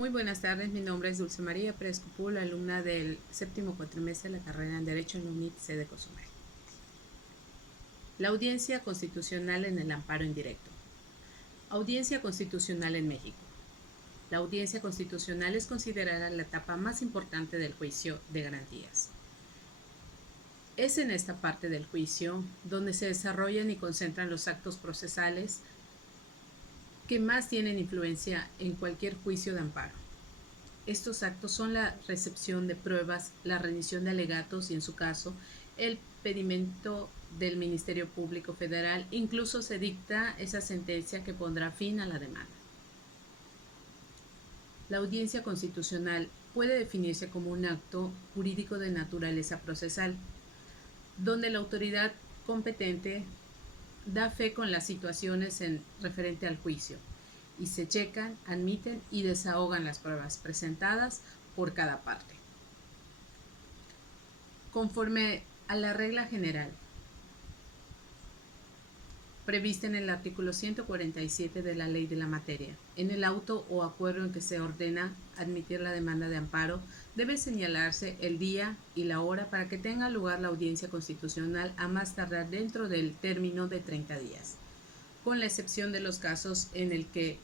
Muy buenas tardes, mi nombre es Dulce María Pérez Cupul, alumna del séptimo cuatrimestre de la carrera en Derecho en la UNIT sede Cozumel. La audiencia constitucional en el amparo indirecto. Audiencia constitucional en México. La audiencia constitucional es considerada la etapa más importante del juicio de garantías. Es en esta parte del juicio donde se desarrollan y concentran los actos procesales que más tienen influencia en cualquier juicio de amparo. Estos actos son la recepción de pruebas, la rendición de alegatos y, en su caso, el pedimento del Ministerio Público Federal. Incluso se dicta esa sentencia que pondrá fin a la demanda. La audiencia constitucional puede definirse como un acto jurídico de naturaleza procesal, donde la autoridad competente da fe con las situaciones en referente al juicio y se checan, admiten y desahogan las pruebas presentadas por cada parte. Conforme a la regla general prevista en el artículo 147 de la ley de la materia, en el auto o acuerdo en que se ordena admitir la demanda de amparo, debe señalarse el día y la hora para que tenga lugar la audiencia constitucional a más tardar dentro del término de 30 días, con la excepción de los casos en el que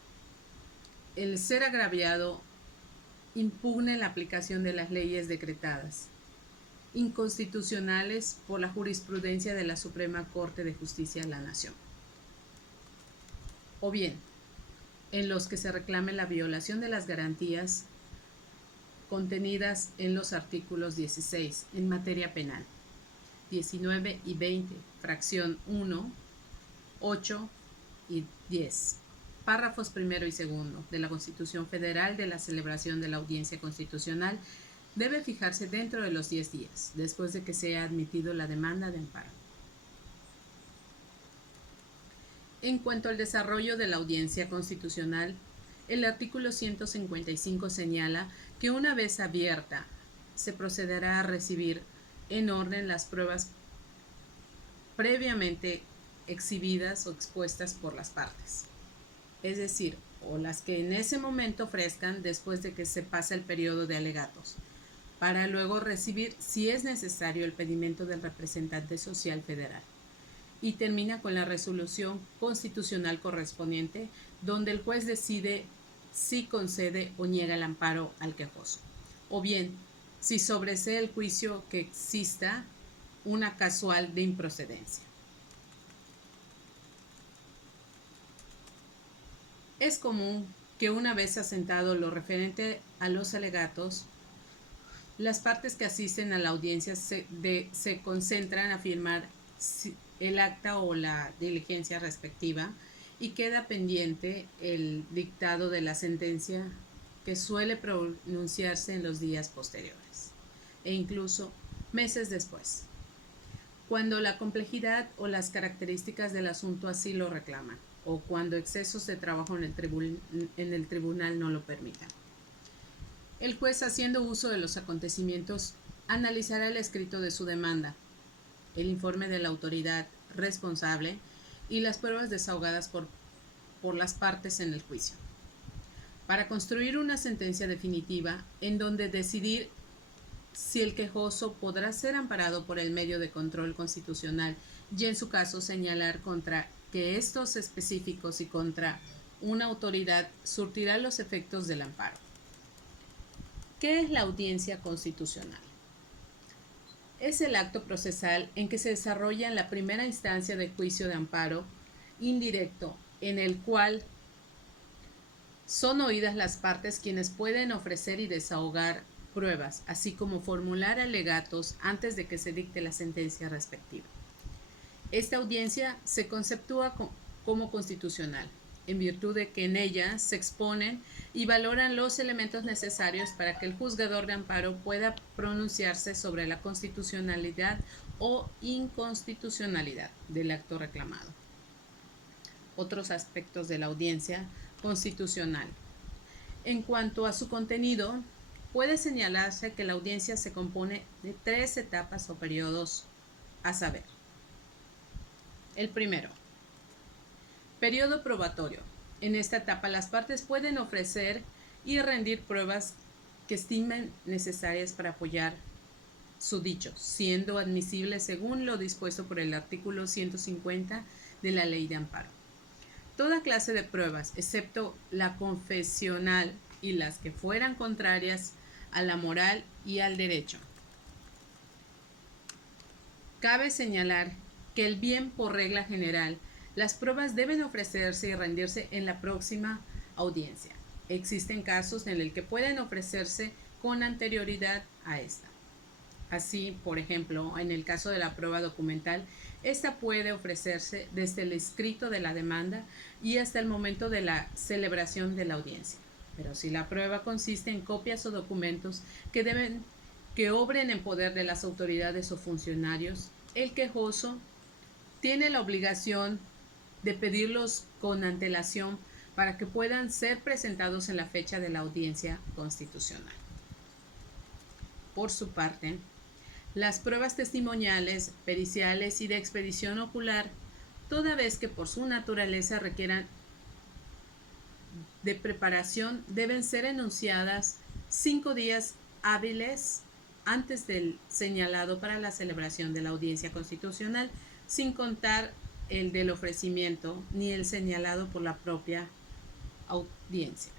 el ser agraviado impugne la aplicación de las leyes decretadas inconstitucionales por la jurisprudencia de la Suprema Corte de Justicia de la Nación, o bien en los que se reclame la violación de las garantías contenidas en los artículos 16 en materia penal, 19 y 20, fracción 1, 8 y 10, párrafos primero y segundo de la Constitución Federal de la celebración de la audiencia constitucional debe fijarse dentro de los 10 días, después de que sea admitido la demanda de amparo. En cuanto al desarrollo de la audiencia constitucional, el artículo 155 señala que una vez abierta, se procederá a recibir en orden las pruebas previamente exhibidas o expuestas por las partes, es decir, o las que en ese momento ofrezcan después de que se pase el periodo de alegatos, para luego recibir, si es necesario, el pedimento del representante social federal. Y termina con la resolución constitucional correspondiente, donde el juez decide si concede o niega el amparo al quejoso, o bien, si sobresee el juicio que exista una casual de improcedencia. Es común que una vez asentado lo referente a los alegatos, las partes que asisten a la audiencia se concentran a firmar el acta o la diligencia respectiva y queda pendiente el dictado de la sentencia, que suele pronunciarse en los días posteriores e incluso meses después, cuando la complejidad o las características del asunto así lo reclaman o cuando excesos de trabajo en el tribunal no lo permitan. El juez, haciendo uso de los acontecimientos, analizará el escrito de su demanda, el informe de la autoridad responsable y las pruebas desahogadas por las partes en el juicio, para construir una sentencia definitiva en donde decidir si el quejoso podrá ser amparado por el medio de control constitucional y, en su caso, señalar contra que estos específicos y contra una autoridad surtirá los efectos del amparo. ¿Qué es la audiencia constitucional? Es el acto procesal en que se desarrolla en la primera instancia de juicio de amparo indirecto, en el cual son oídas las partes quienes pueden ofrecer y desahogar pruebas, así como formular alegatos antes de que se dicte la sentencia respectiva. Esta audiencia se conceptúa como constitucional, en virtud de que en ella se exponen y valoran los elementos necesarios para que el juzgador de amparo pueda pronunciarse sobre la constitucionalidad o inconstitucionalidad del acto reclamado. Otros aspectos de la audiencia constitucional. En cuanto a su contenido, puede señalarse que la audiencia se compone de 3 etapas o periodos, a saber: el primero, periodo probatorio. En esta etapa las partes pueden ofrecer y rendir pruebas que estimen necesarias para apoyar su dicho, siendo admisible según lo dispuesto por el artículo 150 de la Ley de Amparo. Toda clase de pruebas, excepto la confesional y las que fueran contrarias a la moral y al derecho. Cabe señalar que el bien por regla general, las pruebas deben ofrecerse y rendirse en la próxima audiencia. Existen casos en el que pueden ofrecerse con anterioridad a esta. Así, por ejemplo, en el caso de la prueba documental, esta puede ofrecerse desde el escrito de la demanda y hasta el momento de la celebración de la audiencia. Pero si la prueba consiste en copias o documentos que obren en poder de las autoridades o funcionarios, el quejoso tiene la obligación de pedirlos con antelación para que puedan ser presentados en la fecha de la audiencia constitucional. Por su parte, las pruebas testimoniales, periciales y de expedición ocular, toda vez que por su naturaleza requieran de preparación, deben ser enunciadas 5 días hábiles antes del señalado para la celebración de la audiencia constitucional, sin contar el del ofrecimiento ni el señalado por la propia audiencia.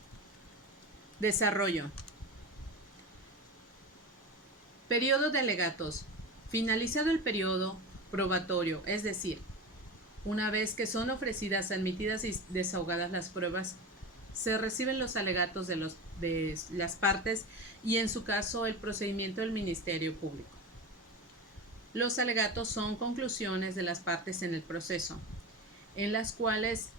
Desarrollo. Periodo de alegatos. Finalizado el periodo probatorio, es decir, una vez que son ofrecidas, admitidas y desahogadas las pruebas, se reciben los alegatos de las partes y, en su caso, el procedimiento del Ministerio Público. Los alegatos son conclusiones de las partes en el proceso, en las cuales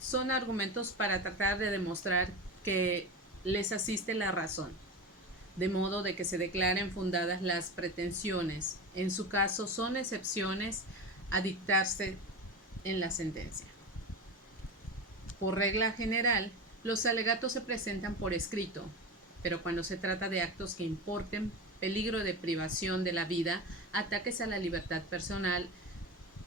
son argumentos para tratar de demostrar que les asiste la razón, de modo de que se declaren fundadas las pretensiones. En su caso, son excepciones a dictarse en la sentencia. Por regla general, los alegatos se presentan por escrito, pero cuando se trata de actos que importen peligro de privación de la vida, ataques a la libertad personal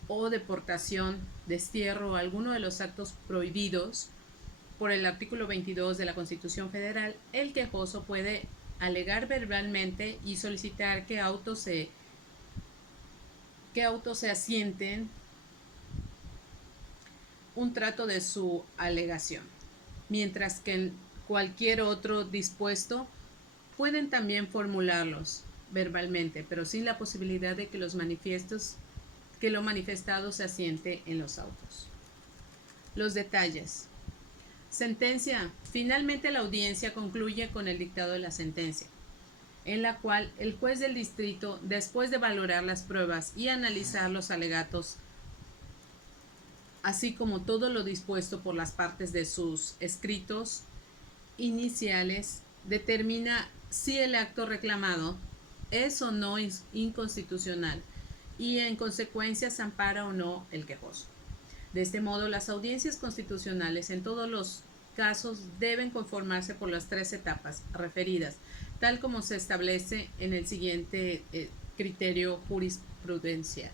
o deportación, destierro o alguno de los actos prohibidos por el artículo 22 de la Constitución Federal, el quejoso puede alegar verbalmente y solicitar que autos se asienten un trato de su alegación, mientras que en cualquier otro dispuesto pueden también formularlos verbalmente, pero sin la posibilidad de que lo manifestado se asiente en los autos. Los detalles. Sentencia. Finalmente la audiencia concluye con el dictado de la sentencia, en la cual el juez del distrito, después de valorar las pruebas y analizar los alegatos, así como todo lo dispuesto por las partes de sus escritos iniciales, determina si el acto reclamado es o no inconstitucional y, en consecuencia, se ampara o no el quejoso. De este modo, las audiencias constitucionales en todos los casos deben conformarse por las 3 etapas referidas, tal como se establece en el siguiente criterio jurisprudencial.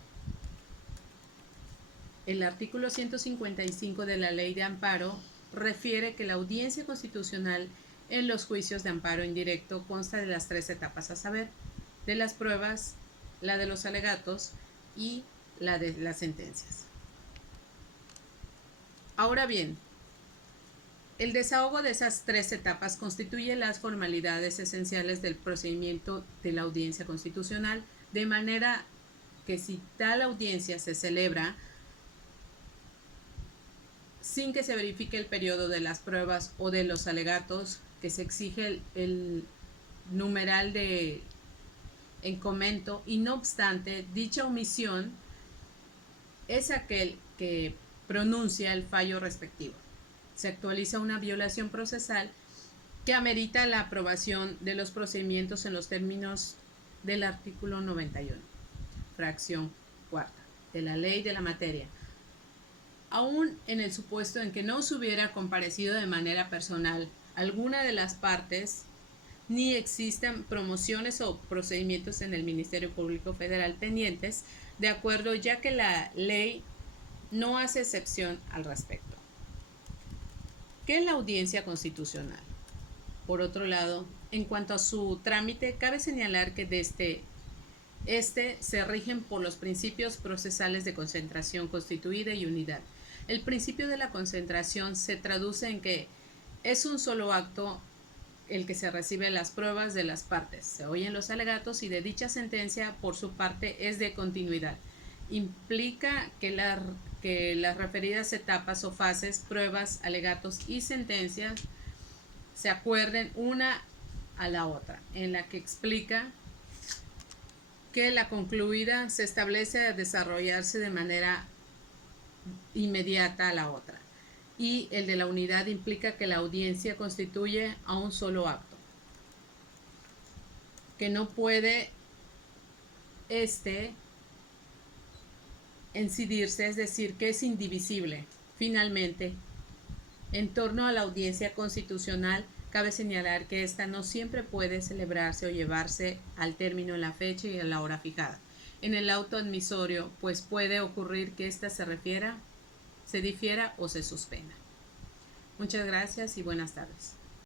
El artículo 155 de la Ley de Amparo refiere que la audiencia constitucional en los juicios de amparo indirecto consta de las 3 etapas, a saber, de las pruebas, la de los alegatos y la de las sentencias. Ahora bien, el desahogo de esas 3 etapas constituye las formalidades esenciales del procedimiento de la audiencia constitucional, de manera que si tal audiencia se celebra sin que se verifique el periodo de las pruebas o de los alegatos, que se exige el numeral en comento, y no obstante, dicha omisión es aquel que pronuncia el fallo respectivo. Se actualiza una violación procesal que amerita la aprobación de los procedimientos en los términos del artículo 91, fracción 4, de la ley de la materia, aún en el supuesto en que no se hubiera comparecido de manera personal alguna de las partes, ni existan promociones o procedimientos en el Ministerio Público Federal pendientes, de acuerdo, ya que la ley no hace excepción al respecto. ¿Qué es la audiencia constitucional? Por otro lado, en cuanto a su trámite, cabe señalar que desde se rigen por los principios procesales de concentración constituida y unidad. El principio de la concentración se traduce en que es un solo acto el que se recibe las pruebas de las partes, se oyen los alegatos y de dicha sentencia por su parte es de continuidad. Implica que las referidas etapas o fases, pruebas, alegatos y sentencias se acuerden una a la otra, en la que explica que la concluida se establece a desarrollarse de manera inmediata a la otra. Y el de la unidad implica que la audiencia constituye a un solo acto, que no puede incidirse, es decir, que es indivisible. Finalmente, en torno a la audiencia constitucional, cabe señalar que esta no siempre puede celebrarse o llevarse al término en la fecha y en la hora fijada. En el auto admisorio, pues puede ocurrir que ésta se difiera o se suspenda. Muchas gracias y buenas tardes.